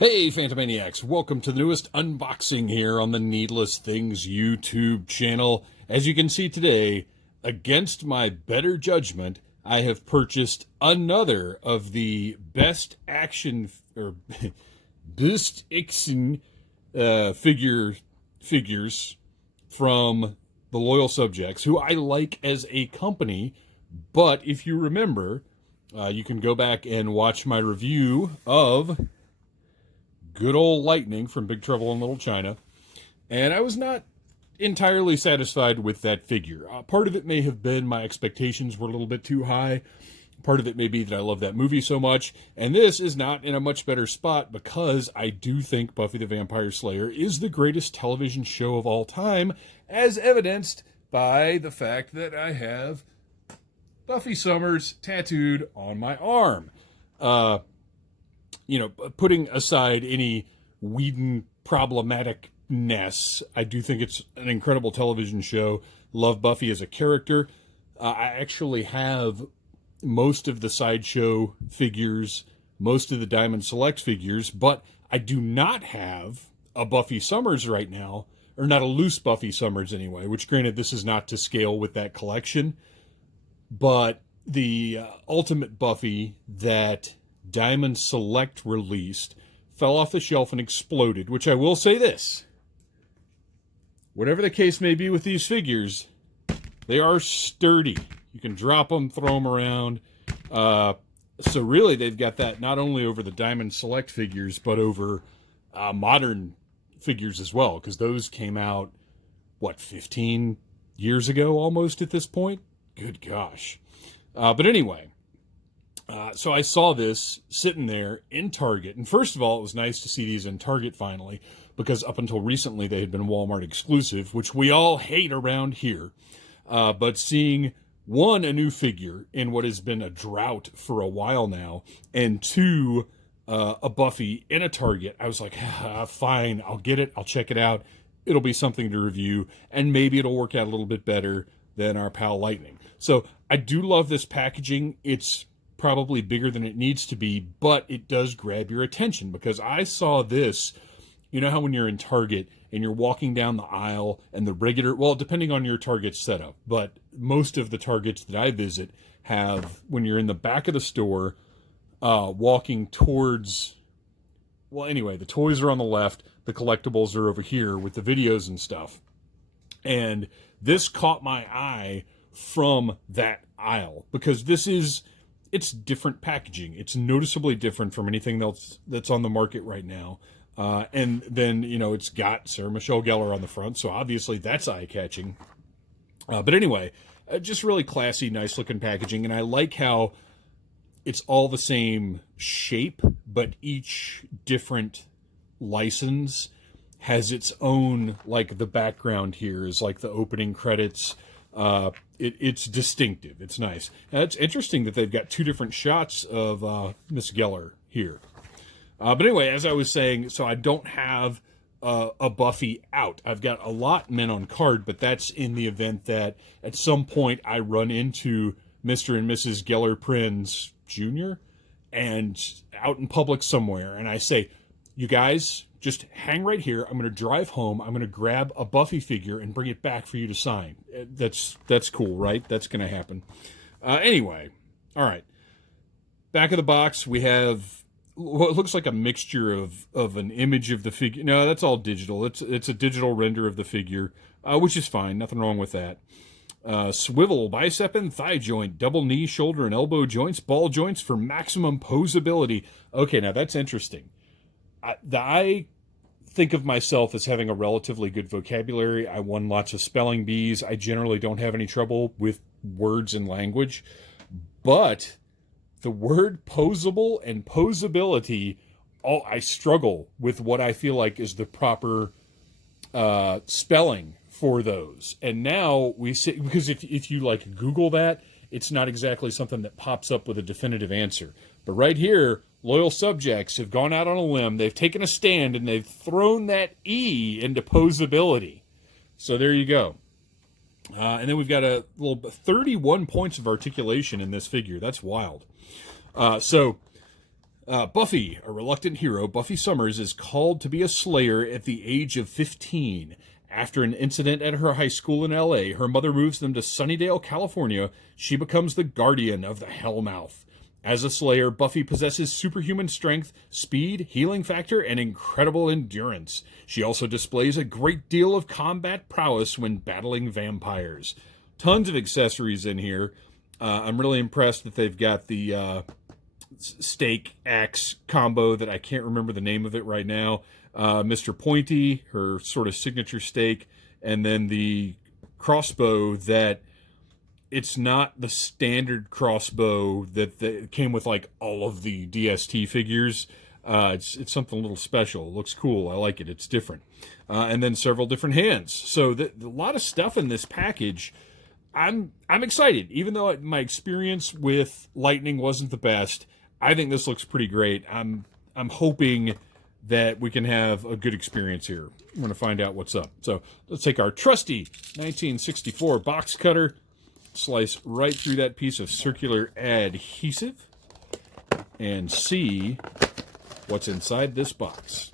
Hey Phantomaniacs, welcome to the newest unboxing here on the Needless Things YouTube channel. As you can see today, against my better judgment, I have purchased another of the best action or best action figures from the Loyal Subjects, who I like as a company. But if you remember, you can go back and watch my review of good old Lightning from Big Trouble in Little China, and I was not entirely satisfied with that figure. Part of it may have been my expectations were a little bit too high. Part of it may be that I love that movie so much, and this is not in a much better spot because I do think Buffy the Vampire Slayer is the greatest television show of all time, as evidenced by the fact that I have Buffy Summers tattooed on my arm. Putting aside any Whedon problematicness, I do think it's an incredible television show. Love Buffy as a character. I actually have most of the Sideshow figures, most of the Diamond Select figures, but I do not have a Buffy Summers right now, or not a loose Buffy Summers anyway, which granted this is not to scale with that collection, but the Ultimate Buffy that Diamond Select released fell off the shelf and exploded, which I will say this. Whatever the case may be with these figures, they are sturdy. You can drop them, throw them around. So really, they've got that not only over the Diamond Select figures, but over modern figures as well, because those came out, 15 years ago almost at this point? Good gosh. But anyway, so I saw this sitting there in Target, and first of all, it was nice to see these in Target finally, because up until recently they had been Walmart exclusive, which we all hate around here. But seeing, one, a new figure in what has been a drought for a while now, and two, a Buffy in a Target, I was like, fine, I'll get it, I'll check it out, it'll be something to review, and maybe it'll work out a little bit better than our pal Lightning. So I do love this packaging. It's probably bigger than it needs to be, but it does grab your attention, because I saw this, you know how when you're in Target and you're walking down the aisle and the regular, well, depending on your Target setup, but most of the Targets that I visit have, when you're in the back of the store, walking towards, well, anyway, the toys are on the left, the collectibles are over here with the videos and stuff. And this caught my eye from that aisle, because it's different packaging. It's noticeably different from anything else that's on the market right now. And then, it's got Sarah Michelle Gellar on the front, so obviously that's eye-catching. But anyway, just really classy, nice-looking packaging, and I like how it's all the same shape, but each different license has its own, like the background here is like the opening credits. It's distinctive. It's nice. Now, it's interesting that they've got two different shots of Miss Gellar here. But anyway, as I was saying, so I don't have a Buffy out. I've got a lot men on card, but that's in the event that at some point I run into Mr. and Mrs. Gellar Prinz Jr. and out in public somewhere, and I say, you guys, just hang right here. I'm going to drive home. I'm going to grab a Buffy figure and bring it back for you to sign. That's cool, right? That's going to happen. Anyway, all right. Back of the box, we have what looks like a mixture of an image of the figure. No, that's all digital. It's a digital render of the figure, which is fine. Nothing wrong with that. Swivel, bicep and thigh joint, double knee, shoulder, and elbow joints, ball joints for maximum poseability. Okay, now that's interesting. I think of myself as having a relatively good vocabulary. I won lots of spelling bees. I generally don't have any trouble with words and language. But the word posable and posability, I struggle with what I feel like is the proper spelling for those. And now we see, because if you like Google that, it's not exactly something that pops up with a definitive answer. But right here, Loyal Subjects have gone out on a limb. They've taken a stand, and they've thrown that E into posability. So there you go. And then we've got a little 31 points of articulation in this figure. That's wild. So Buffy, a reluctant hero, Buffy Summers, is called to be a slayer at the age of 15. After an incident at her high school in LA, her mother moves them to Sunnydale, California. She becomes the guardian of the Hellmouth. As a slayer, Buffy possesses superhuman strength, speed, healing factor, and incredible endurance. She also displays a great deal of combat prowess when battling vampires. Tons of accessories in here. I'm really impressed that they've got the stake axe combo that I can't remember the name of it right now. Mr. Pointy, her sort of signature stake, and then the crossbow that it's not the standard crossbow that came with like all of the DST figures. It's something a little special. It looks cool. I like it. It's different. And then several different hands. So a lot of stuff in this package. I'm excited. Even though my experience with Lightning wasn't the best, I think this looks pretty great. I'm hoping that we can have a good experience here. I'm going to find out what's up. So let's take our trusty 1964 box cutter, slice right through that piece of circular adhesive, and see what's inside this box.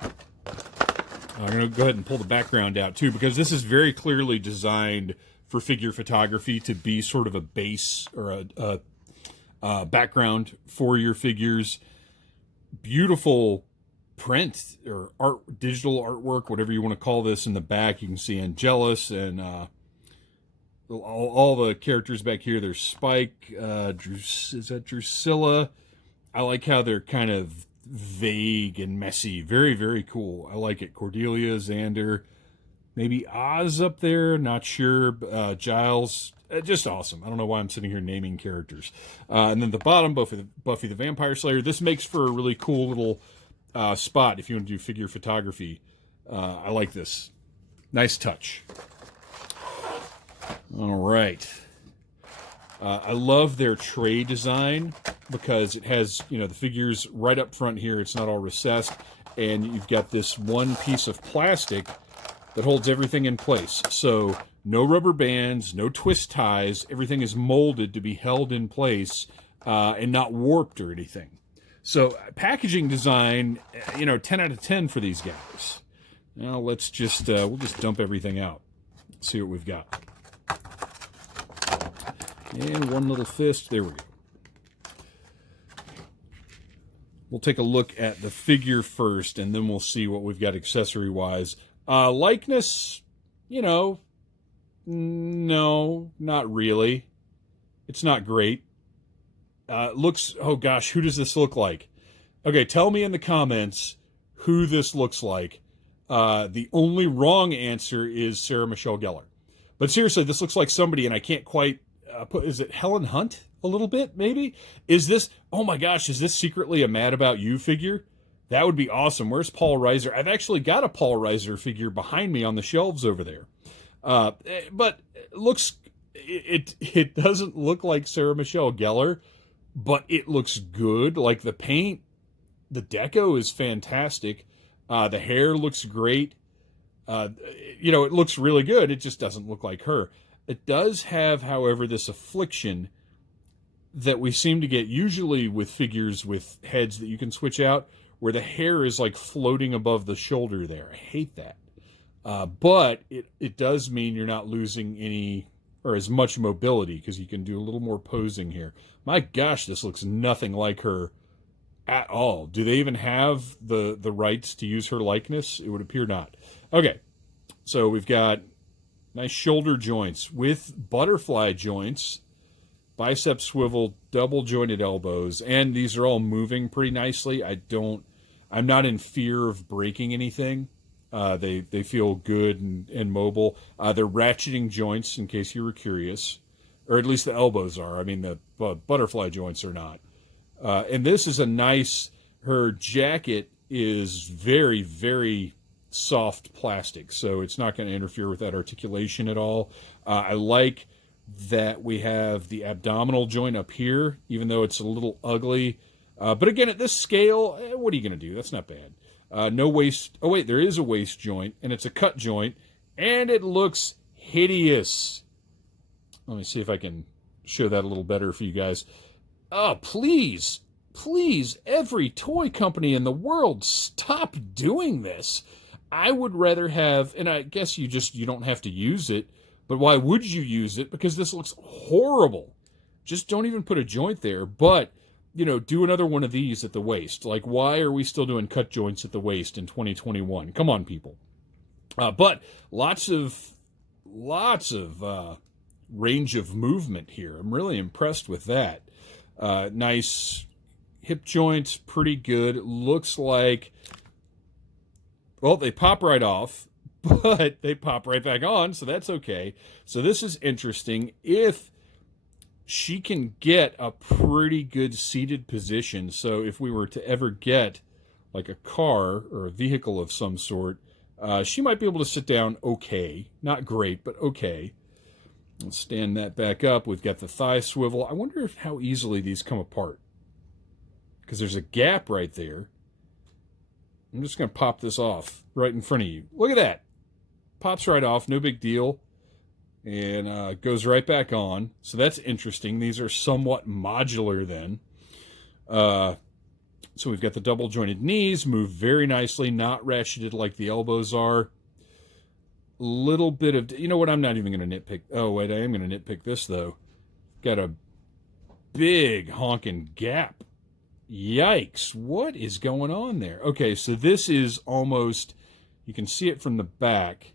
I'm going to go ahead and pull the background out too, because this is very clearly designed for figure photography to be sort of a base or a background for your figures. Beautiful print or art, digital artwork, whatever you want to call this. In the back, you can see Angelus and all the characters back here. There's Spike. Is that Drusilla? I like how they're kind of vague and messy. Very, very cool. I like it. Cordelia, Xander, maybe Oz up there. Not sure. Giles. Just awesome. I don't know why I'm sitting here naming characters. And then the bottom, Buffy the Vampire Slayer. This makes for a really cool little spot if you want to do figure photography. I like this. Nice touch. All right. I love their tray design because it has, the figures right up front here. It's not all recessed. And you've got this one piece of plastic that holds everything in place. So no rubber bands, no twist ties. Everything is molded to be held in place and not warped or anything. So packaging design, 10 out of 10 for these guys. Now let's just, we'll just dump everything out. See what we've got. And one little fist. There we go. We'll take a look at the figure first, and then we'll see what we've got accessory-wise. Likeness, no, not really. It's not great. Looks, oh gosh, who does this look like? Okay, tell me in the comments who this looks like. The only wrong answer is Sarah Michelle Gellar. But seriously, this looks like somebody, and I can't quite is it Helen Hunt a little bit, maybe? Is this, oh my gosh, is this secretly a Mad About You figure? That would be awesome. Where's Paul Reiser? I've actually got a Paul Reiser figure behind me on the shelves over there. But it doesn't look like Sarah Michelle Gellar, but it looks good. Like the paint, the deco is fantastic. The hair looks great. It looks really good. It just doesn't look like her. It does have, however, this affliction that we seem to get usually with figures with heads that you can switch out, where the hair is like floating above the shoulder there. I hate that. But it does mean you're not losing any or as much mobility because you can do a little more posing here. My gosh, this looks nothing like her at all. Do they even have the rights to use her likeness? It would appear not. Okay, so we've got nice shoulder joints with butterfly joints, bicep swivel, double jointed elbows, and these are all moving pretty nicely. I'm not in fear of breaking anything. They feel good and mobile. They're ratcheting joints in case you were curious, or at least the elbows are. I mean, the butterfly joints are not. And this is a nice, her jacket is very, very soft plastic, so it's not going to interfere with that articulation at all. I like that we have the abdominal joint up here, even though it's a little ugly. But again, at this scale, what are you going to do? That's not bad. No waist. Oh, wait, there is a waist joint, and it's a cut joint, and it looks hideous. Let me see if I can show that a little better for you guys. Oh, please, please, every toy company in the world, stop doing this. I would rather have, and I guess you don't have to use it, but why would you use it? Because this looks horrible. Just don't even put a joint there, but, do another one of these at the waist. Like, why are we still doing cut joints at the waist in 2021? Come on, people. But lots of range of movement here. I'm really impressed with that. Nice hip joints, pretty good. It looks like, well, they pop right off, but they pop right back on, so that's okay. So this is interesting. If she can get a pretty good seated position, so if we were to ever get like a car or a vehicle of some sort, she might be able to sit down okay. Not great, but okay. Let's stand that back up. We've got the thigh swivel. I wonder how easily these come apart, because there's a gap right there. I'm just going to pop this off right in front of you. Look at that. Pops right off, no big deal. And goes right back on. So that's interesting. These are somewhat modular then. So we've got the double jointed knees, move very nicely, not ratcheted like the elbows are. Little bit of, you know what, I'm not even going to nitpick. Oh, wait, I am going to nitpick this, though. Got a big honking gap. Yikes, what is going on there? Okay, so this is almost, you can see it from the back,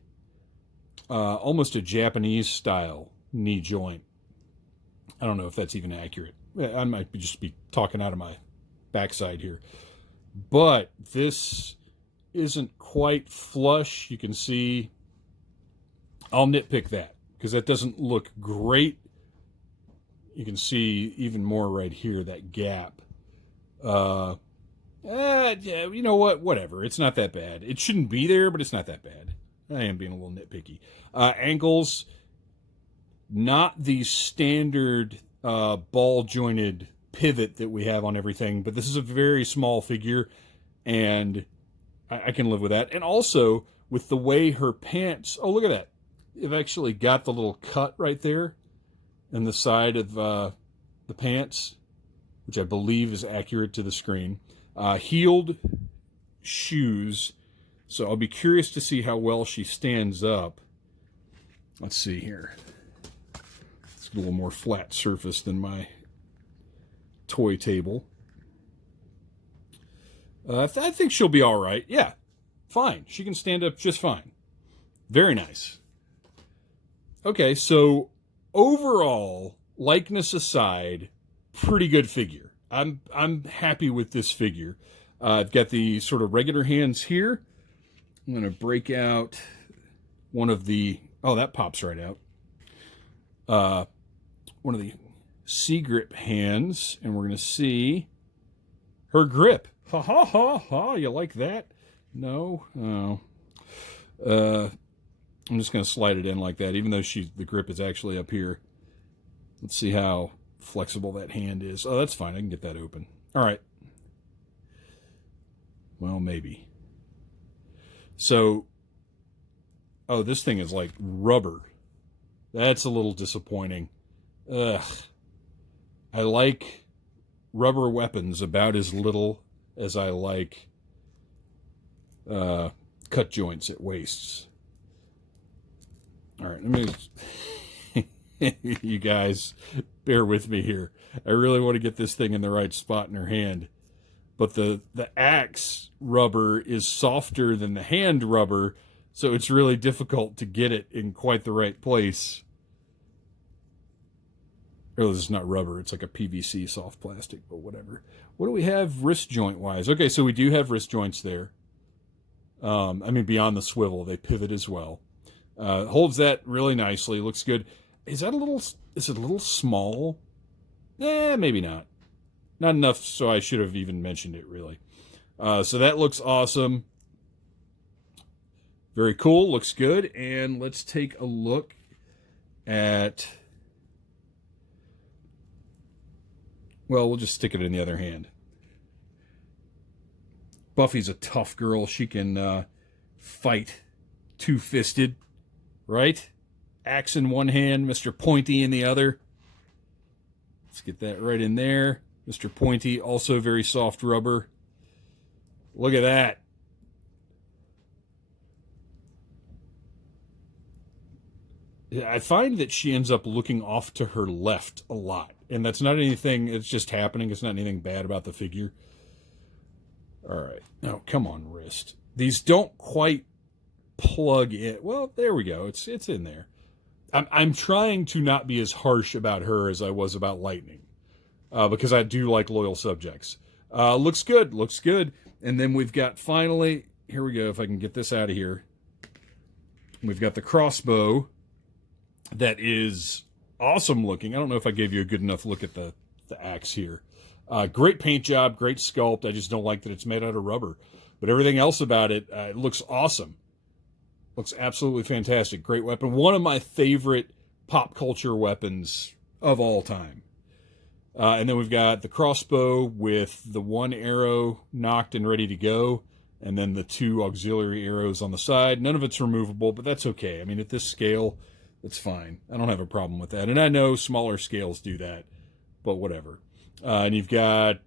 almost a Japanese style knee joint. I don't know if that's even accurate. I might just be talking out of my backside here. But this isn't quite flush. You can see, I'll nitpick that because that doesn't look great. You can see even more right here, that gap. Yeah, you know what? Whatever. It's not that bad. It shouldn't be there, but it's not that bad. I am being a little nitpicky. Ankles, not the standard ball jointed pivot that we have on everything, but this is a very small figure, and I can live with that. And also with the way her pants, oh, look at that. They've actually got the little cut right there in the side of the pants, which I believe is accurate to the screen. Heeled shoes, so I'll be curious to see how well she stands up. Let's see here. It's a little more flat surface than my toy table. I think she'll be all right. Yeah, fine. She can stand up just fine. Very nice. Okay, so overall, likeness aside, pretty good figure. I'm happy with this figure. I've got the sort of regular hands here. I'm going to break out one of the, oh, that pops right out. One of the C-grip hands, and we're going to see her grip. Ha ha ha ha, you like that? No? Oh. I'm just going to slide it in like that, even though the grip is actually up here. Let's see how flexible that hand is. Oh, that's fine. I can get that open. All right. Well, maybe. So, oh, this thing is like rubber. That's a little disappointing. Ugh. I like rubber weapons about as little as I like cut joints at waists. All right, let me... You guys, bear with me here. I really want to get this thing in the right spot in her hand. But the axe rubber is softer than the hand rubber, so it's really difficult to get it in quite the right place. Oh, this is not rubber. It's like a PVC soft plastic, but whatever. What do we have wrist joint-wise? Okay, so we do have wrist joints there. I mean, beyond the swivel, they pivot as well. Holds that really nicely. Looks good. Is it a little small? Maybe not. Not enough, so I should have even mentioned it, really. So that looks awesome. Very cool. Looks good. And let's take a look at... Well, we'll just stick it in the other hand. Buffy's a tough girl. She can fight two-fisted, right? Axe in one hand, Mr. Pointy in the other. Let's get that right in there. Mr. Pointy, also very soft rubber. Look at that. I find that she ends up looking off to her left a lot. And that's not anything, it's just happening. It's not anything bad about the figure. All right. Oh, come on, wrist. These don't quite plug in. Well, there we go. It's in there. I'm trying to not be as harsh about her as I was about Lightning. Because I do like loyal subjects. Looks good. Looks good. And then we've got finally, here we go, if I can get this out of here. We've got the crossbow that is awesome looking. I don't know if I gave you a good enough look at the axe here. Great paint job, great sculpt. I just don't like that it's made out of rubber. But everything else about it, it looks awesome. Looks absolutely fantastic. Great weapon. One of my favorite pop culture weapons of all time. And then we've got the crossbow with the one arrow knocked and ready to go. And then the two auxiliary arrows on the side. None of it's removable, but that's okay. I mean, at this scale, it's fine. I don't have a problem with that. And I know smaller scales do that, but whatever. And you've got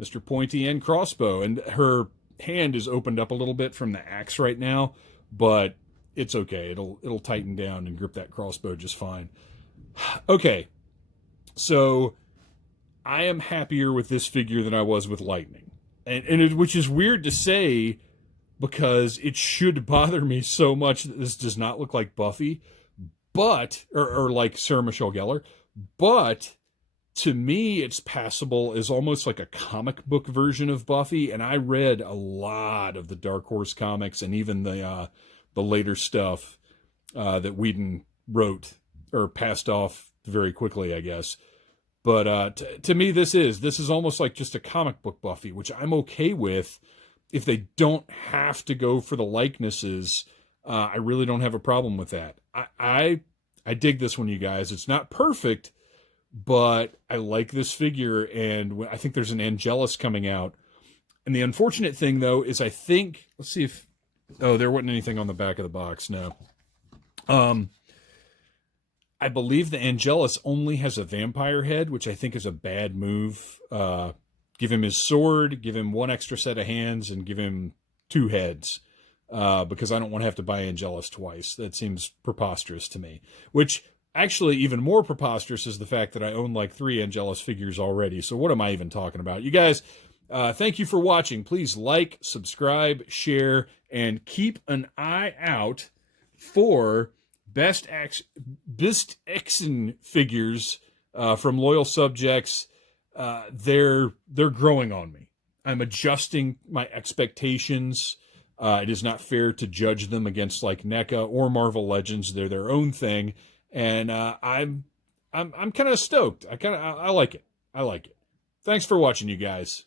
Mr. Pointy and crossbow. And her hand is opened up a little bit from the axe right now, but it's okay. It'll tighten down and grip that crossbow just fine. Okay, so I am happier with this figure than I was with Lightning. Which is weird to say because it should bother me so much that this does not look like Buffy, but, or like Sarah Michelle Gellar, but to me it's passable as almost like a comic book version of Buffy, and I read a lot of the Dark Horse comics and even the later stuff that Whedon wrote, or passed off very quickly, I guess. But to me, this is almost like just a comic book Buffy, which I'm okay with if they don't have to go for the likenesses. I really don't have a problem with that. I dig this one, you guys. It's not perfect, but I like this figure, and I think there's an Angelus coming out. And the unfortunate thing, though, is I think, let's see if, oh, there wasn't anything on the back of the box, no. I believe the Angelus only has a vampire head, which I think is a bad move. Give him his sword, give him one extra set of hands, and give him two heads. Because I don't want to have to buy Angelus twice. That seems preposterous to me. Which, actually, even more preposterous is the fact that I own like 3 Angelus figures already. So what am I even talking about? You guys, thank you for watching. Please like, subscribe, share, and keep an eye out for Best AXN figures from loyal subjects. They're growing on me. I'm adjusting my expectations. It is not fair to judge them against like NECA or Marvel Legends. They're their own thing, and I'm kind of stoked. I like it. I like it. Thanks for watching, you guys.